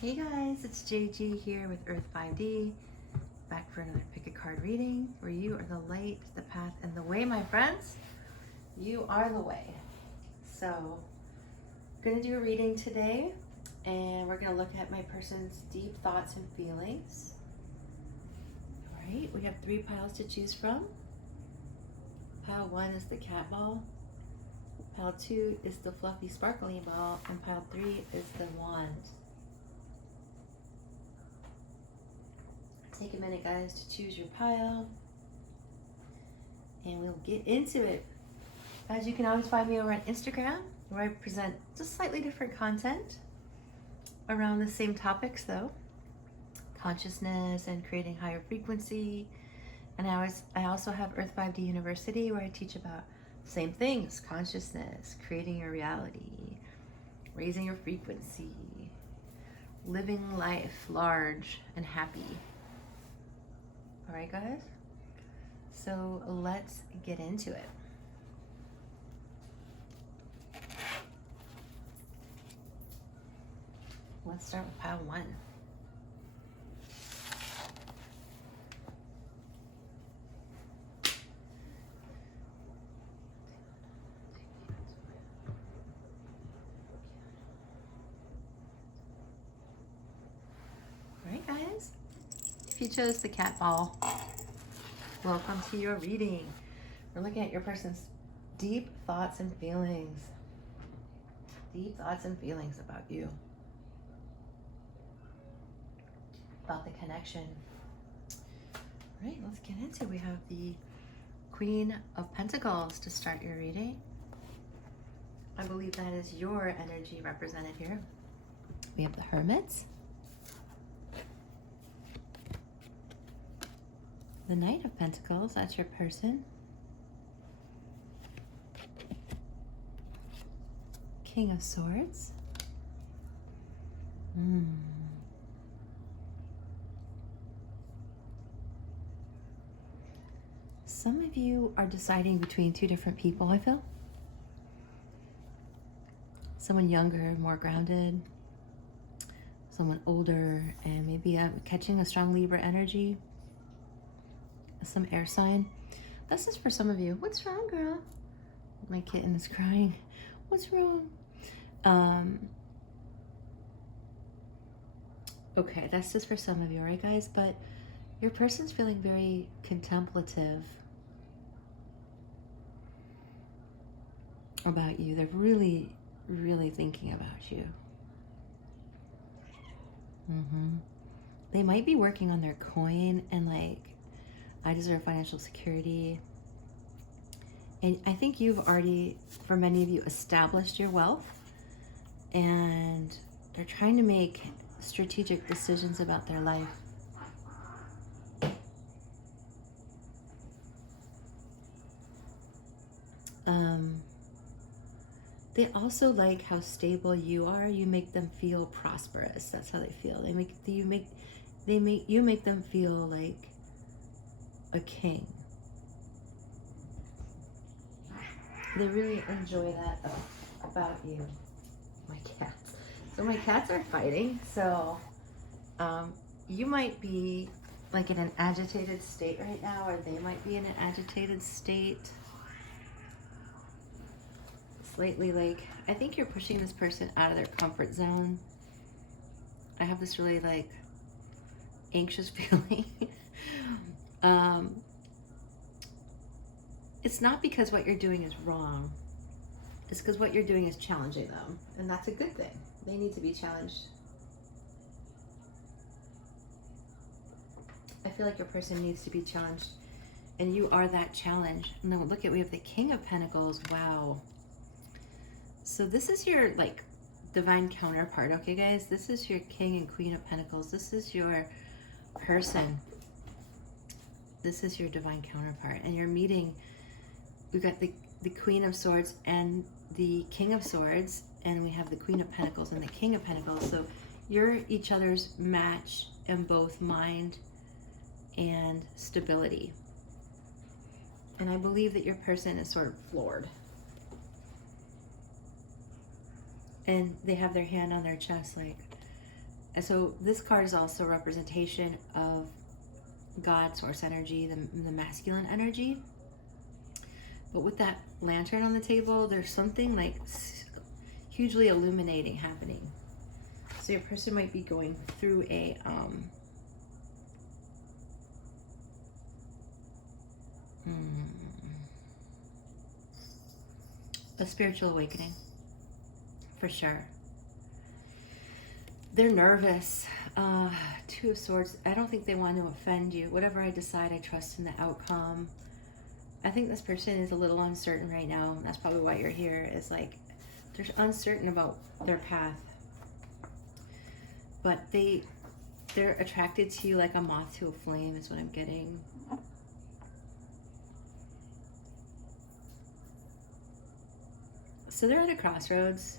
Hey guys, it's JG here with Earth 5D, back for another pick a card reading where you are the light, the path, and the way, my friends. You are the way. So, I'm going to do a reading today, and we're going to look at my person's deep thoughts and feelings. All right, we have 3 piles to choose from. Pile 1 is the cat ball, pile 2 is the fluffy sparkly ball, and pile 3 is the wand. Take a minute, guys, to choose your pile, and we'll get into it. Guys, you can always find me over on Instagram, where I present just slightly different content around the same topics, though. Consciousness and creating higher frequency. And I also have Earth 5D University, where I teach about the same things: consciousness, creating your reality, raising your frequency, living life large and happy. All right, guys, so let's get into it. Let's start with pile 1. All right, guys, if you chose the cat ball, welcome to your reading. We're looking at your person's deep thoughts and feelings. Deep thoughts and feelings about you. About the connection. All right, let's get into it. We have the Queen of Pentacles to start your reading. I believe that is your energy represented here. We have the Hermits. The Knight of Pentacles, that's your person. King of Swords. Some of you are deciding between 2 different people, I feel. Someone younger, more grounded. Someone older, and maybe I'm catching a strong Libra energy. Some air sign. This is for some of you. What's wrong, girl? My kitten is crying. What's wrong? Okay, that's just for some of you, right, guys? But your person's feeling very contemplative about you. They're really, really thinking about you. They might be working on their coin and like, I deserve financial security. And I think you've already, for many of you, established your wealth, and they're trying to make strategic decisions about their life. They also like how stable you are. You make them feel prosperous. That's how they feel. You make them feel like a king. They really enjoy that about you. My cats. So my cats are fighting. So you might be like in an agitated state right now, or they might be in an agitated state. Slightly like, I think you're pushing this person out of their comfort zone. I have this really like anxious feeling. It's not because what you're doing is wrong. It's because what you're doing is challenging them. And that's a good thing. They need to be challenged. I feel like your person needs to be challenged. And you are that challenge. No, look at, we have the King of Pentacles. Wow. So this is your like divine counterpart. Okay, guys? This is your King and Queen of Pentacles. This is your person. This is your divine counterpart. And you're meeting, we've got the Queen of Swords and the King of Swords, and we have the Queen of Pentacles and the King of Pentacles. So you're each other's match in both mind and stability. And I believe that your person is sort of floored. And they have their hand on their chest like, And so this card is also a representation of God, source energy, the masculine energy. But with that lantern on the table, there's something like hugely illuminating happening. So your person might be going through a spiritual awakening, for sure. They're nervous. Two of Swords. I don't think they want to offend you. Whatever I decide, I trust in the outcome. I think this person is a little uncertain right now. That's probably why you're here, is like they're uncertain about their path. But they're attracted to you like a moth to a flame is what I'm getting. So they're at a crossroads.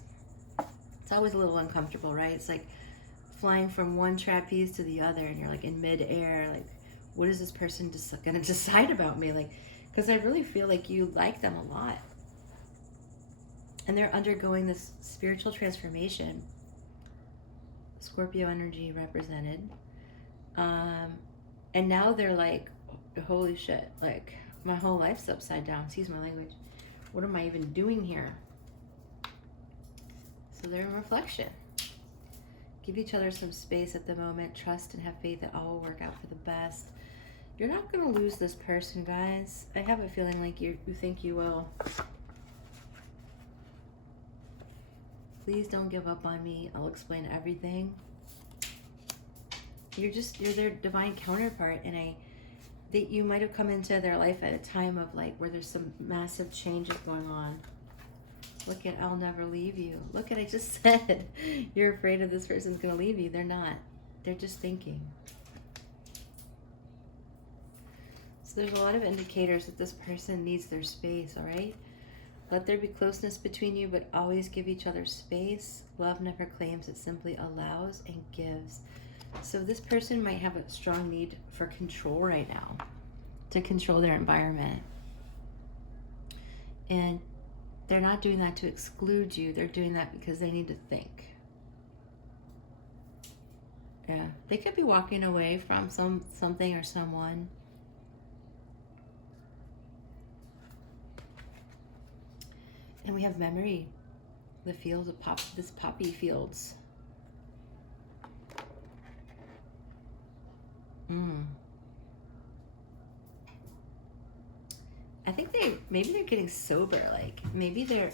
It's always a little uncomfortable, right? It's like flying from one trapeze to the other, and you're like in midair. Like, what is this person going to decide about me? Like, because I really feel like you like them a lot. And they're undergoing this spiritual transformation. Scorpio energy represented. And now they're like, holy shit, like my whole life's upside down. Excuse my language. What am I even doing here? So they're in reflection. Give each other some space at the moment. Trust and have faith that all will work out for the best. You're not going to lose this person, guys. I have a feeling like you think you will. Please don't give up on me. I'll explain everything. You're their divine counterpart, and you might have come into their life at a time of like where there's some massive changes going on. Look at, I'll never leave you. Look at, I just said you're afraid of this person's gonna leave you. They're not. They're just thinking. So there's a lot of indicators that this person needs their space, all right? Let there be closeness between you, but always give each other space. Love never claims, it simply allows and gives. So this person might have a strong need for control right now, to control their environment. And they're not doing that to exclude you. They're doing that because they need to think. Yeah, they could be walking away from something or someone. And we have memory, the fields of this poppy fields. I think maybe they're getting sober. Like maybe they're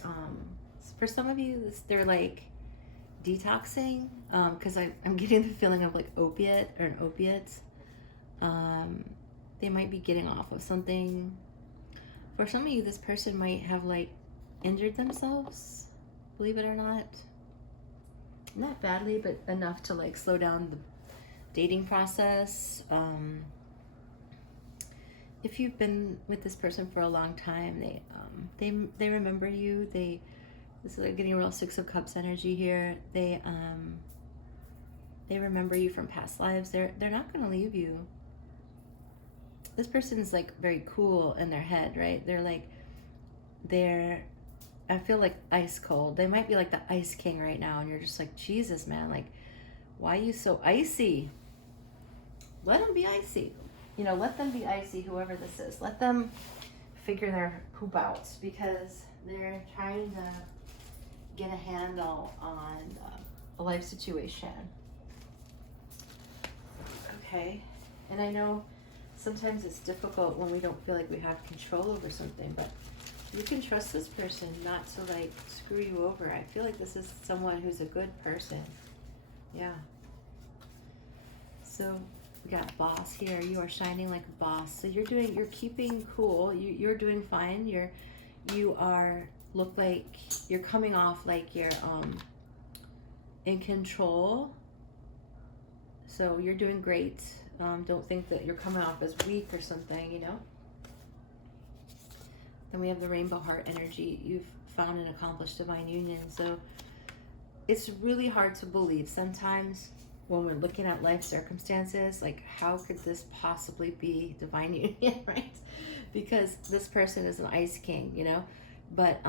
for some of you they're like detoxing. Because I'm getting the feeling of like opiate or an opiate. They might be getting off of something. For some of you, this person might have like injured themselves, believe it or not. Not badly, but enough to like slow down the dating process. If you've been with this person for a long time, they remember you. This is like getting a real Six of Cups energy here. They remember you from past lives. They're not going to leave you. This person's like very cool in their head, right? I feel like ice cold. They might be like the Ice King right now, and you're just like, Jesus, man, like, why are you so icy? Let them be icy. Let them be icy, whoever this is. Let them figure their poop out, because they're trying to get a handle on a life situation. Okay, and I know sometimes it's difficult when we don't feel like we have control over something, but you can trust this person not to like screw you over. I feel like this is someone who's a good person. Yeah. So we got boss here. You are shining like a boss. So you're keeping cool. You're doing fine. You look like you're coming off like you're in control. So you're doing great. Don't think that you're coming off as weak or something, Then we have the rainbow heart energy. You've found an accomplished divine union. So it's really hard to believe sometimes when we're looking at life circumstances, like how could this possibly be divine union, right? Because this person is an Ice King, But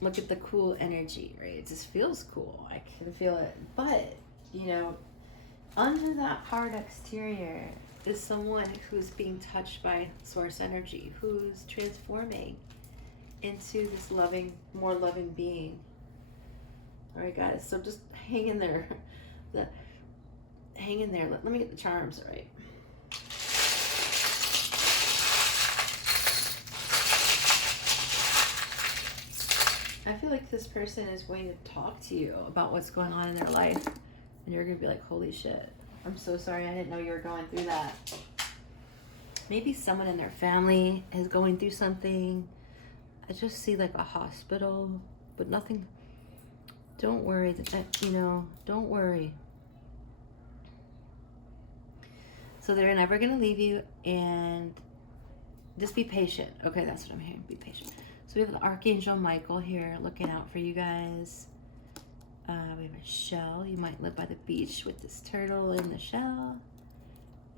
Look at the cool energy, right? It just feels cool. I can feel it. But, you know, under that hard exterior is someone who's being touched by source energy, who's transforming into this loving, more loving being. All right, guys. So just hang in there. Hang in there. Let me get the charms right. I feel like this person is going to talk to you about what's going on in their life. And you're going to be like, holy shit. I'm so sorry. I didn't know you were going through that. Maybe someone in their family is going through something. I just see like a hospital, but nothing. Don't worry. You know, don't worry. So they're never going to leave you, and just be patient. Okay, that's what I'm hearing. Be patient. So we have the Archangel Michael here looking out for you guys. We have a shell. You might live by the beach with this turtle in the shell.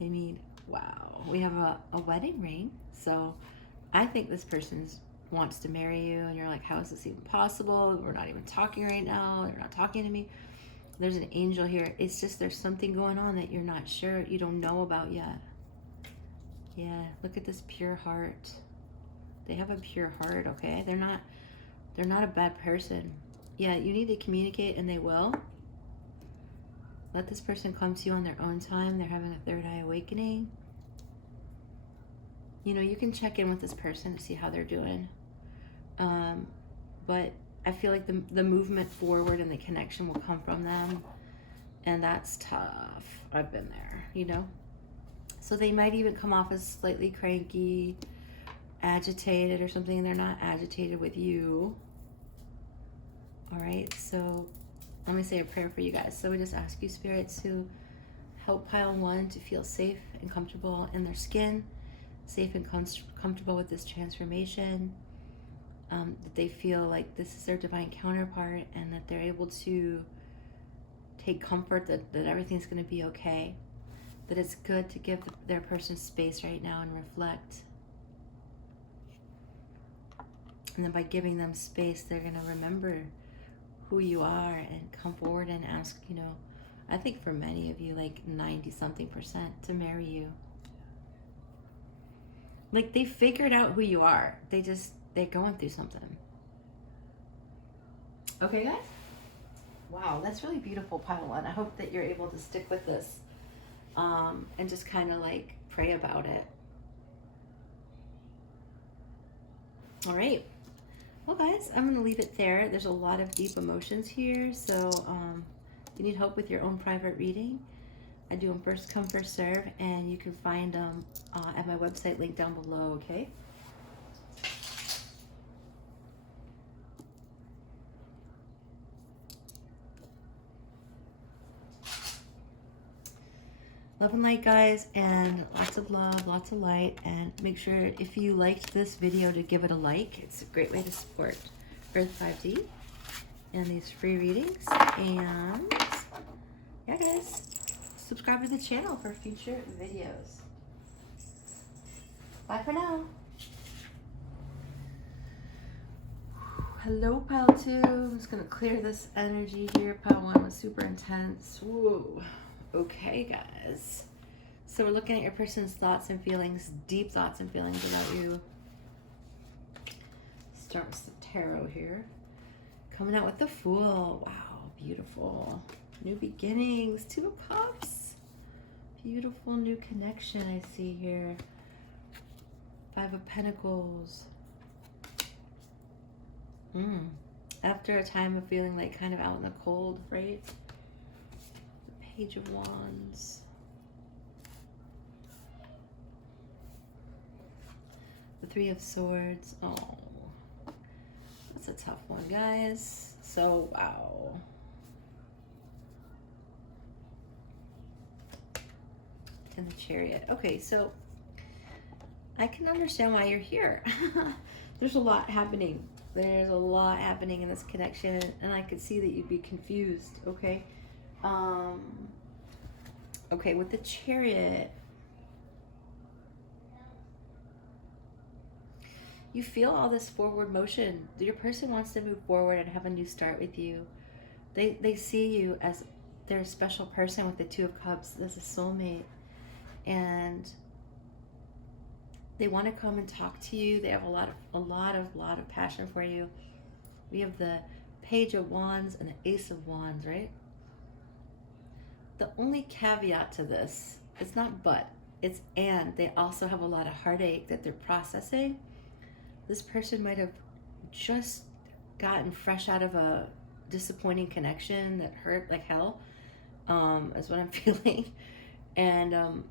I mean, wow. We have a wedding ring. So I think this person wants to marry you, and you're like, how is this even possible? We're not even talking right now. You're not talking to me. There's an angel here. It's just there's something going on that you're not sure, you don't know about yet. Yeah, look at this pure heart. They have a pure heart, okay? They're not a bad person. Yeah, you need to communicate, and they will. Let this person come to you on their own time. They're having a third eye awakening. You know, you can check in with this person to see how they're doing. But I feel like the movement forward and the connection will come from them. And that's tough. I've been there, you know? So they might even come off as slightly cranky, agitated or something. They're not agitated with you. All right, so let me say a prayer for you guys. So we just ask you, spirits, to help pile 1 to feel safe and comfortable in their skin, safe and comfortable with this transformation, that they feel like this is their divine counterpart, and that they're able to take comfort that everything's going to be okay, that it's good to give their person space right now and reflect. And then by giving them space, they're going to remember who you are and come forward and ask, you know, I think for many of you, like 90-something% to marry you. Like they figured out who you are. They're going through something. Okay, guys? Wow, that's really beautiful, pile 1. I hope that you're able to stick with this and just kind of like pray about it. All right. Well, guys, I'm going to leave it there. There's a lot of deep emotions here, so if you need help with your own private reading, I do them first come, first serve, and you can find them at my website, link down below, okay? Love and light, guys, and lots of love, lots of light, and make sure if you liked this video to give it a like. It's a great way to support Earth 5D and these free readings. And yeah, guys, subscribe to the channel for future videos. Bye for now. Hello, pile 2. I'm just gonna clear this energy here. Pile 1 was super intense. Whoa. Okay, guys. So we're looking at your person's thoughts and feelings, deep thoughts and feelings about you. Start with the tarot here. Coming out with the Fool. Wow, beautiful. New beginnings. 2 of Cups. Beautiful new connection I see here. 5 of Pentacles. After a time of feeling like kind of out in the cold, right? Page of Wands. The 3 of Swords. Oh, that's a tough one, guys. So, wow. And the Chariot. Okay, so I can understand why you're here. There's a lot happening. There's a lot happening in this connection, and I could see that you'd be confused, okay? Okay, with the Chariot, You feel all this forward motion. Your person wants to move forward and have a new start with you. They see you as their special person with the Two of Cups, as a soulmate. And they want to come and talk to you. They have a lot of passion for you. We have the Page of Wands and the Ace of Wands, right? The only caveat to this, it's not but, it's and. They also have a lot of heartache that they're processing. This person might have just gotten fresh out of a disappointing connection that hurt like hell, is what I'm feeling. And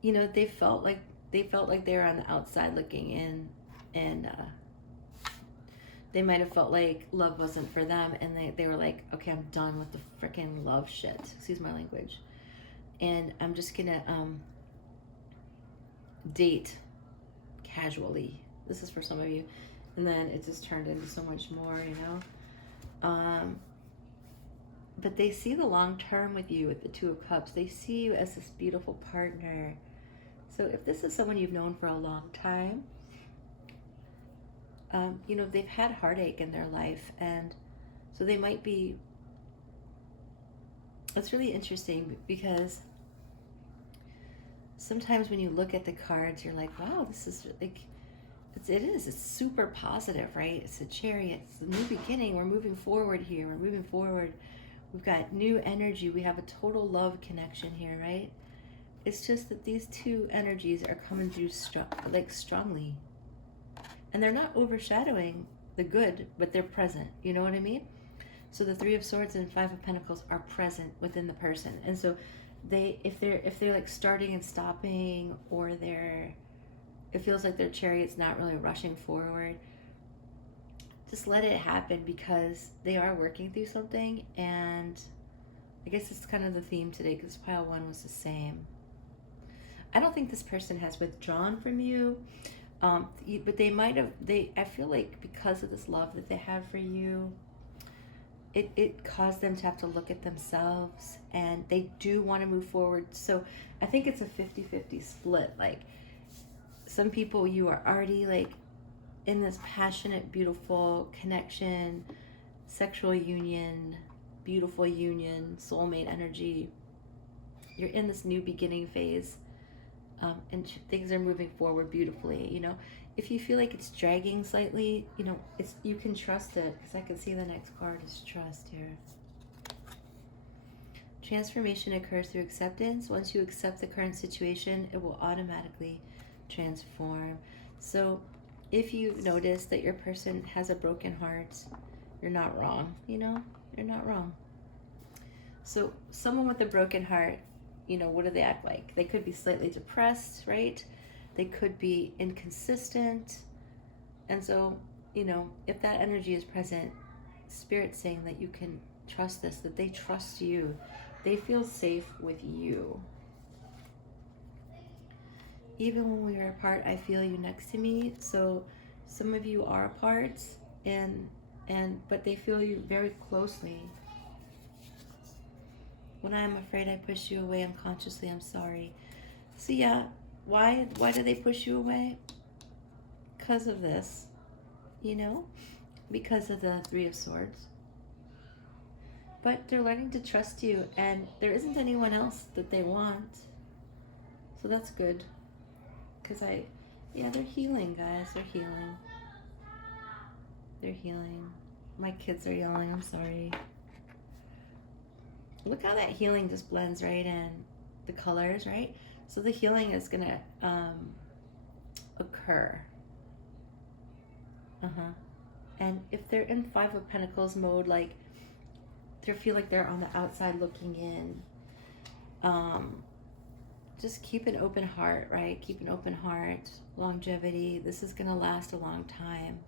you know, they felt like they were on the outside looking in, and they might have felt like love wasn't for them, and they were like, okay, I'm done with the freaking love shit, excuse my language, and I'm just gonna date casually. This is for some of you. And then it just turned into so much more, you know. But they see the long term with you with the Two of Cups. They see you as this beautiful partner. So if this is someone you've known for a long time, you know, they've had heartache in their life, and so they might be, it's really interesting because sometimes when you look at the cards, you're like, wow, this is like, it's super positive, right? It's a Chariot, it's a new beginning. We're moving forward here. We're moving forward. We've got new energy. We have a total love connection here, right? It's just that these two energies are coming through strongly. And they're not overshadowing the good, but they're present. You know what I mean? So the Three of Swords and Five of Pentacles are present within the person. And so if they're like starting and stopping, or it feels like their Chariot's not really rushing forward, just let it happen, because they are working through something. And I guess it's kind of the theme today, because pile one was the same. I don't think this person has withdrawn from you, but they might have. I feel like because of this love that they have for you, it caused them to have to look at themselves, and they do want to move forward. So I think it's a 50-50 split. Like, some people, you are already like in this passionate, beautiful connection, sexual union, beautiful union, soulmate energy. You're in this new beginning phase, and things are moving forward beautifully. You know, if you feel like it's dragging slightly, you know, you can trust it, because I can see the next card is trust here. Transformation occurs through acceptance. Once you accept the current situation, it will automatically transform. So if you've noticed that your person has a broken heart, you're not wrong. You know, you're not wrong. So someone with a broken heart, you know, what do they act like? They could be slightly depressed, right? They could be inconsistent. And so, you know, if that energy is present, Spirit's saying that you can trust this, that they trust you. They feel safe with you. Even when we are apart, I feel you next to me. So some of you are apart, but they feel you very closely. When I am afraid, I push you away unconsciously. I'm sorry. So yeah, why do they push you away? Because of this, you know, because of the Three of Swords. But they're learning to trust you, and there isn't anyone else that they want. So that's good. Because they're healing, guys. They're healing. They're healing. My kids are yelling. I'm sorry. Look how that healing just blends right in. The colors, right? So the healing is going to occur. And if they're in Five of Pentacles mode, like, they feel like they're on the outside looking in, just keep an open heart, right? Keep an open heart. Longevity. This is going to last a long time.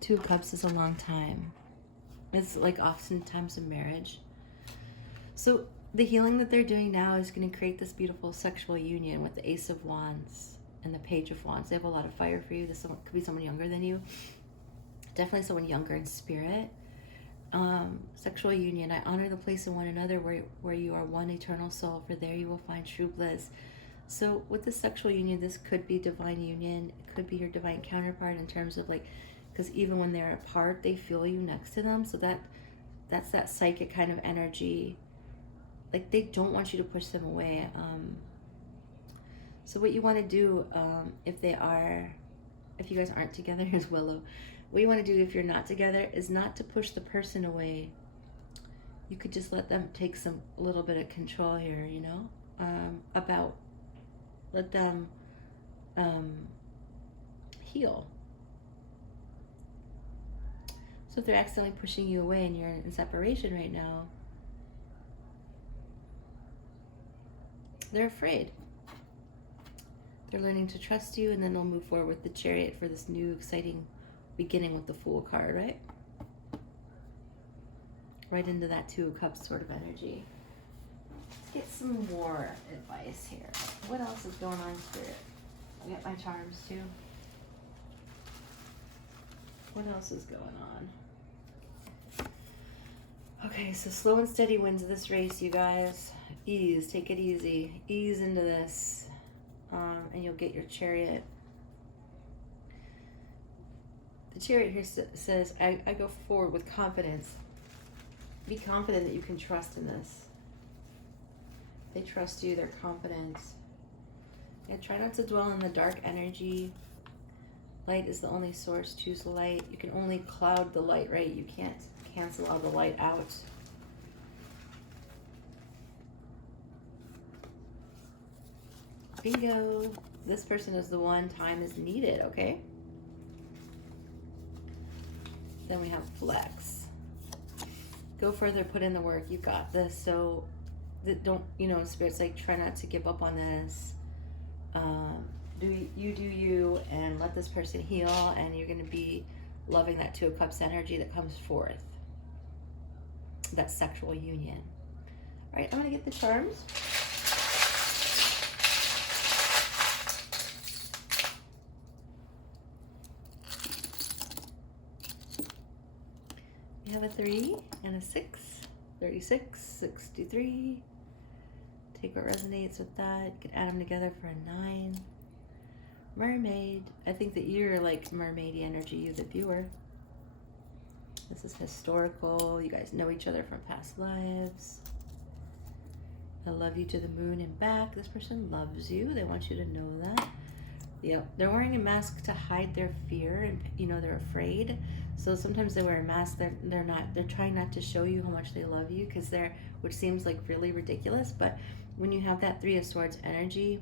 Two of Cups is a long time. It's like oftentimes in marriage. So the healing that they're doing now is going to create this beautiful sexual union with the Ace of Wands and the Page of Wands. They have a lot of fire for you. This could be someone younger than you. Definitely someone younger in spirit. Sexual union. I honor the place in one another where you are one eternal soul, for there you will find true bliss. So with the sexual union, this could be divine union. It could be your divine counterpart in terms of like, because even when they're apart, they feel you next to them. So that's that psychic kind of energy. Like they don't want you to push them away. So what you want to do, if you guys aren't together, here's Willow. What you want to do if you're not together is not to push the person away. You could just let them take a little bit of control here, you know, let them heal. So if they're accidentally pushing you away and you're in separation right now, they're afraid. They're learning to trust you, and then they'll move forward with the Chariot for this new exciting beginning with the Fool card, right? Right into that Two of Cups sort of energy. Let's get some more advice here. What else is going on, Spirit? I'll get my charms too. What else is going on? Okay, so slow and steady wins this race, you guys. Ease, take it easy. Ease into this. And you'll get your Chariot. The Chariot here says, I go forward with confidence. Be confident that you can trust in this. They trust you, they're confident. Yeah, try not to dwell in the dark energy. Light is the only source. Choose the light. You can only cloud the light, right? You can't cancel all the light out. Bingo. This person is the one. Time is needed, okay? Then we have flex. Go further, put in the work. You got this. So don't, Spirit's like, try not to give up on this. Do you, and let this person heal, and you're going to be loving that Two of Cups energy that comes forth. That sexual union. All right, I'm going to get the charms. We have a 3 and a 6, 36, 63. Take what resonates with that. You can add them together for a 9. Mermaid. I think that you're like mermaidy energy, you the viewer. This is historical. You guys know each other from past lives. I love you to the moon and back. This person loves you. They want you to know that. They're wearing a mask to hide their fear, and they're afraid. So sometimes they wear a mask. They're trying not to show you how much they love you, because which seems like really ridiculous. But when you have that 3 of Swords energy,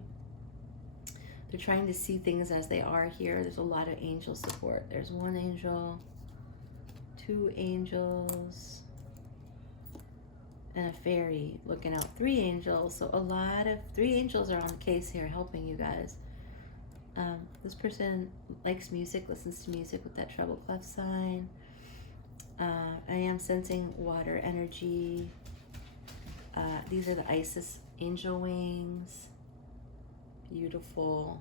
they're trying to see things as they are here. There's a lot of angel support. There's 1 angel, 2 angels, and a fairy looking out. 3 angels. So a lot of 3 angels are on the case here helping you guys. This person likes music, listens to music with that treble clef sign. I am sensing water energy. These are the Isis angel wings. Beautiful.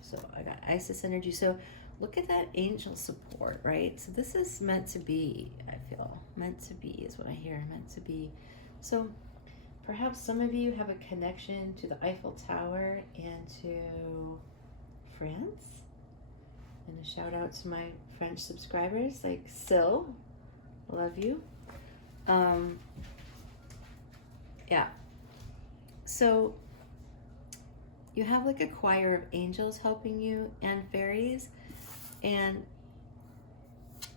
So I got Isis energy. So look at that angel support, right? So this is meant to be, I feel. Meant to be is what I hear. Meant to be. So perhaps some of you have a connection to the Eiffel Tower and to France. And a shout out to my French subscribers like Sil. Love you. Yeah. So you have like a choir of angels helping you and fairies, and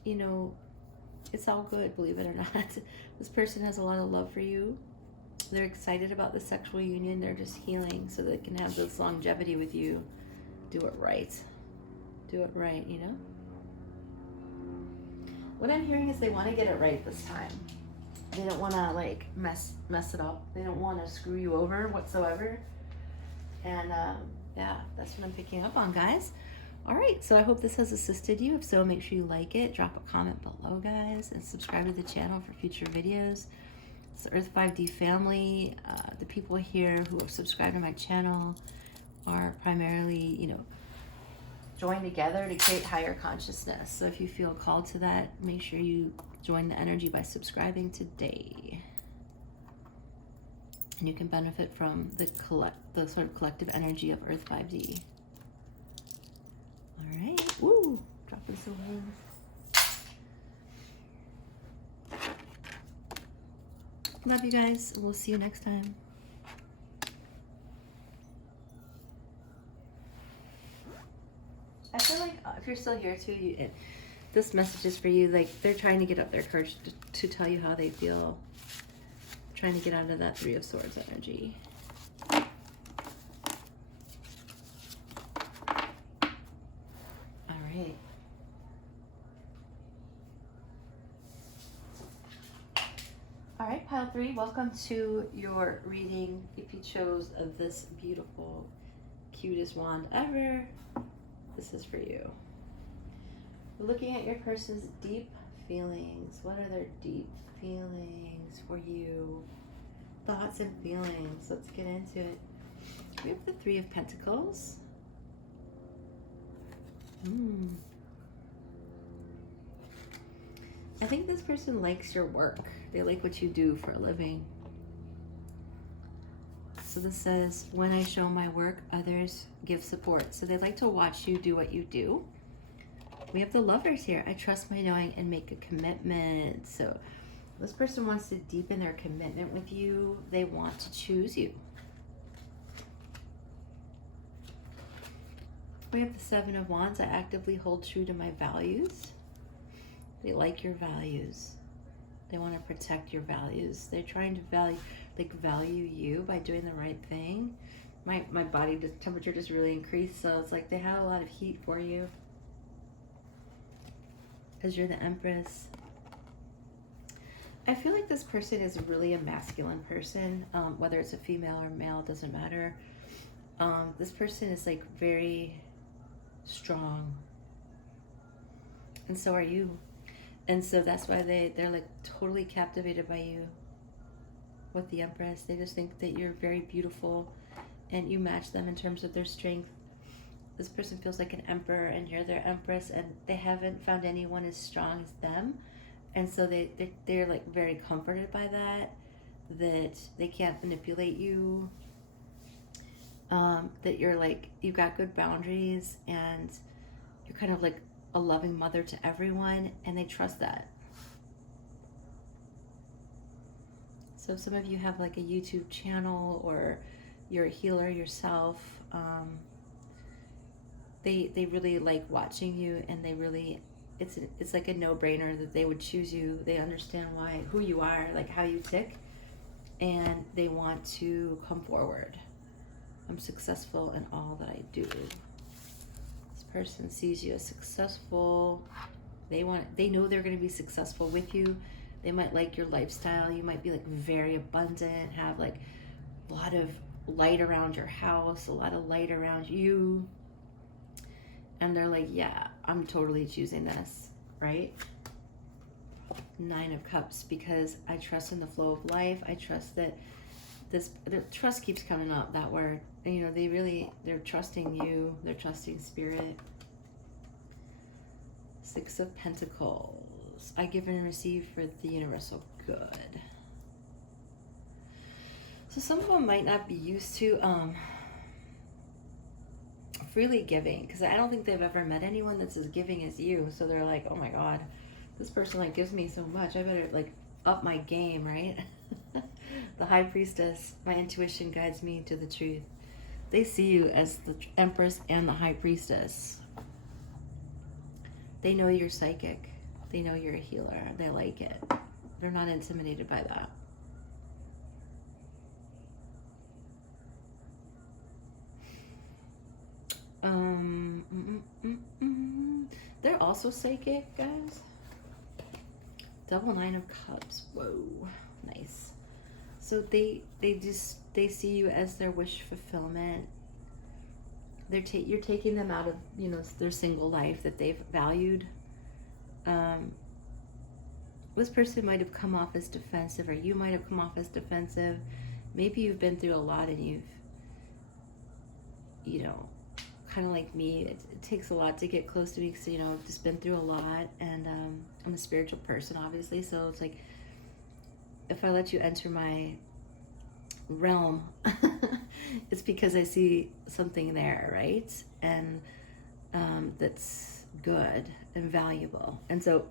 it's all good, believe it or not. This person has a lot of love for you. They're excited about the sexual union. They're just healing so they can have this longevity with you. Do it right. Do it right, What I'm hearing is they want to get it right this time. They don't want to like mess it up. They don't want to screw you over whatsoever. And yeah, that's what I'm picking up on, guys. All right, so I hope this has assisted you. If so, make sure you like it, drop a comment below, guys, and subscribe to the channel for future videos. It's the Earth 5D family. The people here who have subscribed to my channel are primarily, join together to create higher consciousness. So if you feel called to that, make sure you join the energy by subscribing today. And you can benefit from the sort of collective energy of Earth 5D. All right. Woo! Dropping so low. Love you guys. We'll see you next time. I feel like if you're still here too, this message is for you. Like, they're trying to get up their courage to tell you how they feel. Trying to get out of that Three of Swords energy. All right. All right, pile 3, welcome to your reading. If you chose this beautiful, cutest wand ever, this is for you. We're looking at your person's deep feelings. What are their deep feelings for you? Thoughts and feelings. Let's get into it. We have the Three of Pentacles. I think this person likes your work. They like what you do for a living. So this says, when I show my work, others give support. So they like to watch you do what you do. We have the Lovers here. I trust my knowing and make a commitment. So this person wants to deepen their commitment with you. They want to choose you. We have the Seven of Wands. I actively hold true to my values. They like your values. They want to protect your values. They're trying to value you by doing the right thing. My body temperature just really increased, so it's like they have a lot of heat for you. Because you're the Empress. I feel like this person is really a masculine person, whether it's a female or male, it doesn't matter. This person is like very strong. And so are you. And so that's why they're like totally captivated by you with the Empress. They just think that you're very beautiful and you match them in terms of their strength. This person feels like an emperor and you're their Empress, and they haven't found anyone as strong as them. And so they're like very comforted by that they can't manipulate you, that you're like, you've got good boundaries and you're kind of like a loving mother to everyone, and they trust that. So if some of you have like a YouTube channel or you're a healer yourself, they really like watching you, and they really, it's like a no-brainer that they would choose you. They understand who you are, like how you tick, and they want to come forward. I'm successful in all that I do. Person sees you as successful. They know they're going to be successful with you. They might like your lifestyle. You might be like very abundant, have like a lot of light around your house, a lot of light around you. And they're like, yeah, I'm totally choosing this, right? Nine of Cups, because I trust in the flow of life. I trust that the trust keeps coming up, that word. You know, they're trusting you. They're trusting spirit. Six of Pentacles. I give and receive for the universal good. So some of them might not be used to freely giving, because I don't think they've ever met anyone that's as giving as you. So they're like, oh my God, this person like gives me so much. I better like up my game, right? The High Priestess. My intuition guides me to the truth. They see you as the Empress and the High Priestess. They know you're psychic. They know you're a healer. They like it. They're not intimidated by that. They're also psychic, guys. Double Nine of Cups. Whoa, nice. So they see you as their wish fulfillment. You're taking them out of, you know, their single life that they've valued. This person might have come off as defensive, or you might have come off as defensive. Maybe you've been through a lot and you've, you know, kind of like me. It takes a lot to get close to me because, you know, I've just been through a lot, and I'm a spiritual person, obviously. So it's like, if I let you enter my realm, it's because I see something there, right? And that's good and valuable. And so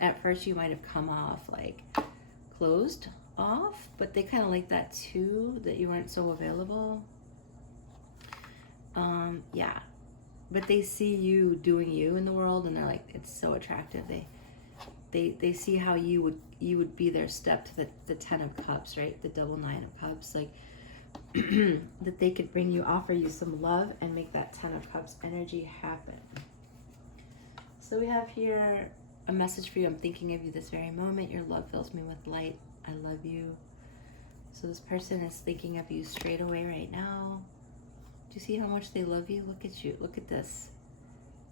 at first you might have come off like closed off, but they kind of like that too, that you weren't so available. Yeah, but they see you doing you in the world, and they're like, it's so attractive. They see how you would be their step to the 10 of cups, right? The double 9 of cups, like that they could bring you, offer you some love and make that 10 of cups energy happen. So we have here a message for you. I'm thinking of you this very moment. Your love fills me with light. I love you. So this person is thinking of you straight away right now. Do you see how much they love you? Look at you. Look at this.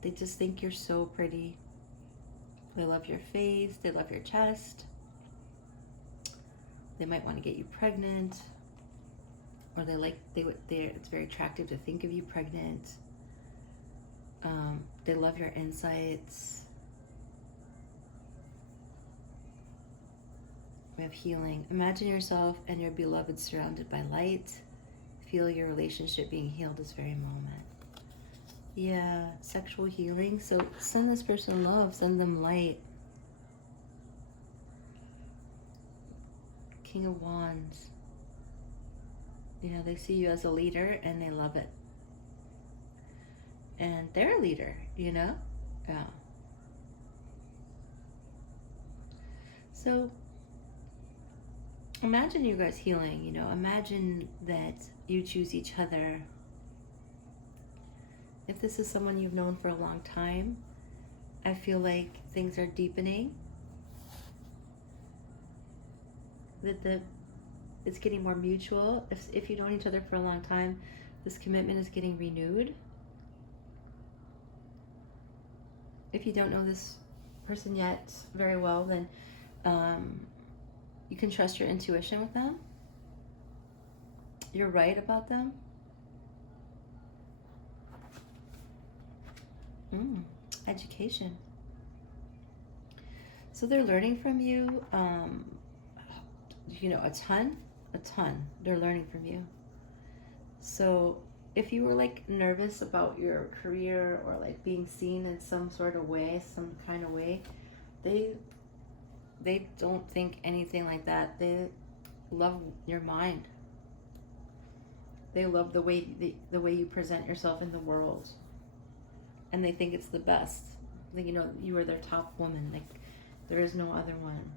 They just think you're so pretty. They love your face. They love your chest. They might want to get you pregnant. Or it's very attractive to think of you pregnant. They love your insights. We have healing. Imagine yourself and your beloved surrounded by light. Feel your relationship being healed this very moment. Yeah, sexual healing. So send this person love, send them light. King of Wands. Yeah, they see you as a leader and they love it. And they're a leader, you know? Yeah. So imagine you guys healing, you know? Imagine that you choose each other. If this is someone you've known for a long time, I feel like things are deepening. That it's getting more mutual. If you've known each other for a long time, this commitment is getting renewed. If you don't know this person yet very well, then you can trust your intuition with them. You're right about them. Education. So they're learning from you, you know, a ton. They're learning from you. So if you were like nervous about your career or like being seen in some sort of way, some kind of way, they don't think anything like that. They love your mind. They love the way you present yourself in the world, and they think it's the best. Like, you know, you are their top woman. Like, there is no other one.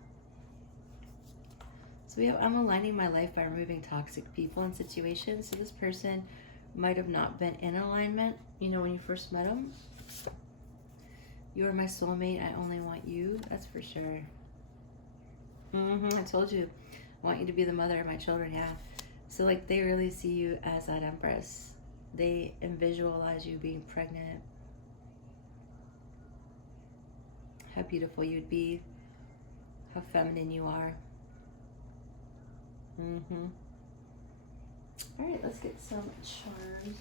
So I'm aligning my life by removing toxic people and situations. So this person might have not been in alignment, you know, when you first met them. You are my soulmate. I only want you. That's for sure. I told you. I want you to be the mother of my children. Yeah. So like, they really see you as that empress. They visualize you being pregnant. How beautiful you'd be. How feminine you are. All right, let's get some charms.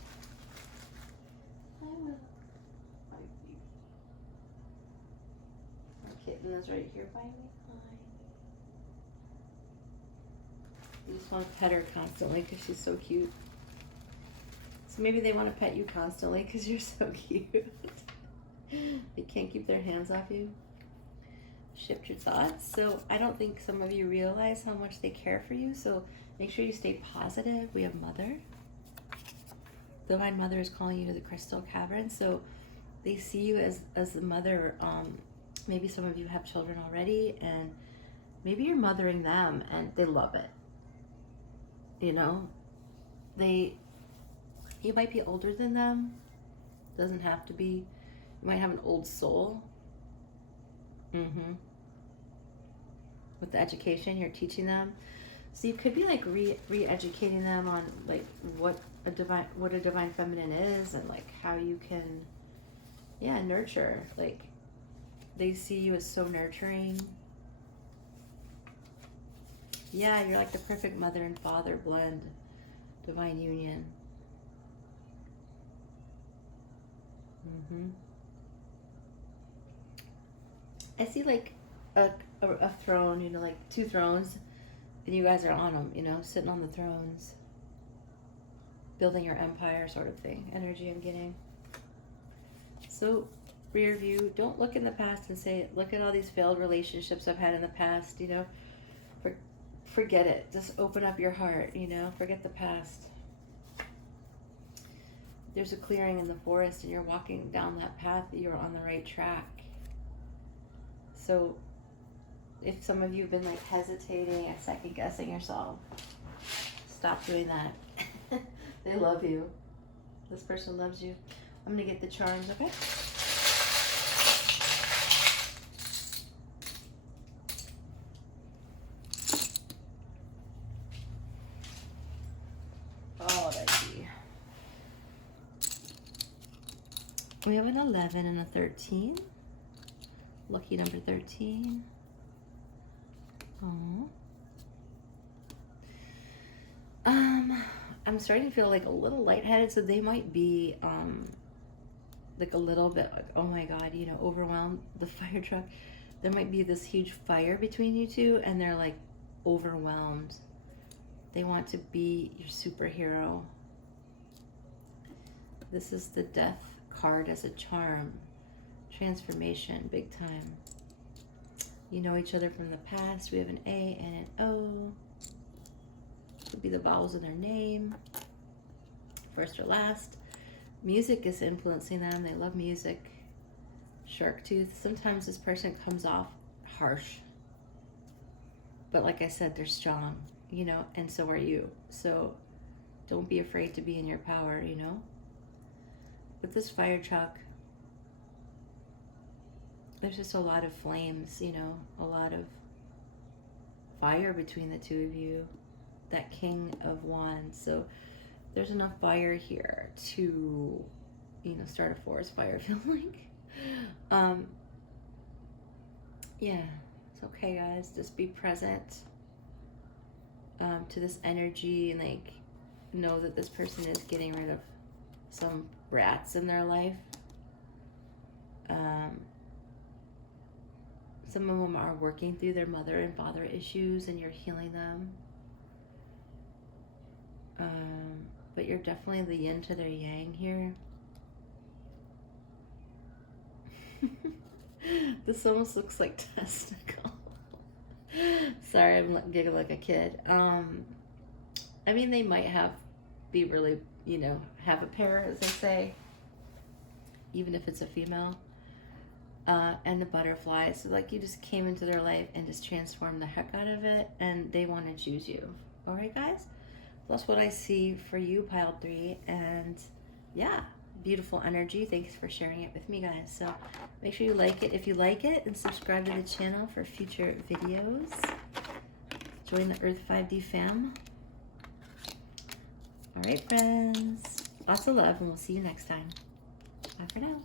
I will. Our kitten is right here by me. You just want to pet her constantly because she's so cute. So maybe they want to pet you constantly because you're so cute. They can't keep their hands off you. Shift your thoughts. So I don't think some of you realize how much they care for you. So make sure you stay positive. We have Mother. Divine Mother is calling you to the crystal cavern. So they see you as the mother. Maybe some of you have children already, and maybe you're mothering them, and they love it. You know, you might be older than them. Doesn't have to be. You might have an old soul. With the education you're teaching them, so you could be like re-educating them on like what a divine feminine is, and like how you can, nurture. Like, they see you as so nurturing. Yeah, you're like the perfect mother and father blend, divine union. Mm-hmm. I see like a throne, you know, like two thrones, and you guys are on them, you know, sitting on the thrones, building your empire sort of thing. Energy I'm getting. So, rear view, don't look in the past and say, look at all these failed relationships I've had in the past, you know. Forget it. Just open up your heart, you know. Forget the past. There's a clearing in the forest and you're walking down that path, you're on the right track. So if some of you have been like hesitating and second guessing yourself, stop doing that. They love you. This person loves you. I'm gonna get the charms, okay? Oh, let's see. We have an 11 and a 13. Lucky number 13. Oh. I'm starting to feel like a little lightheaded, so they might be like a little bit like, oh my god, you know, overwhelmed. The fire truck. There might be this huge fire between you two, and they're like overwhelmed. They want to be your superhero. This is the death card as a charm. Transformation, big time. You know each other from the past. We have an A and an O. Could be the vowels in their name. First or last. Music is influencing them. They love music. Shark tooth. Sometimes this person comes off harsh. But like I said, they're strong, you know, and so are you. So don't be afraid to be in your power, you know. With this fire truck, there's just a lot of flames, you know, a lot of fire between the two of you. That King of Wands. So there's enough fire here to, you know, start a forest fire, I feel like. Yeah, it's okay, guys. Just be present to this energy and like know that this person is getting rid of some brats in their life. Some of them are working through their mother and father issues and you're healing them. But you're definitely the yin to their yang here. This almost looks like testicle. Sorry, I'm giggling like a kid. I mean, they might be really, you know, have a pair, as they say, even if it's a female. And the butterflies. So like you just came into their life and just transformed the heck out of it, and they want to choose you. All right, guys? That's what I see for you, pile 3. And yeah, beautiful energy. Thanks for sharing it with me, guys. So make sure you like it if you like it, and subscribe to the channel for future videos. Join the Earth 5D fam. All right, friends. Lots of love, and we'll see you next time. Bye for now.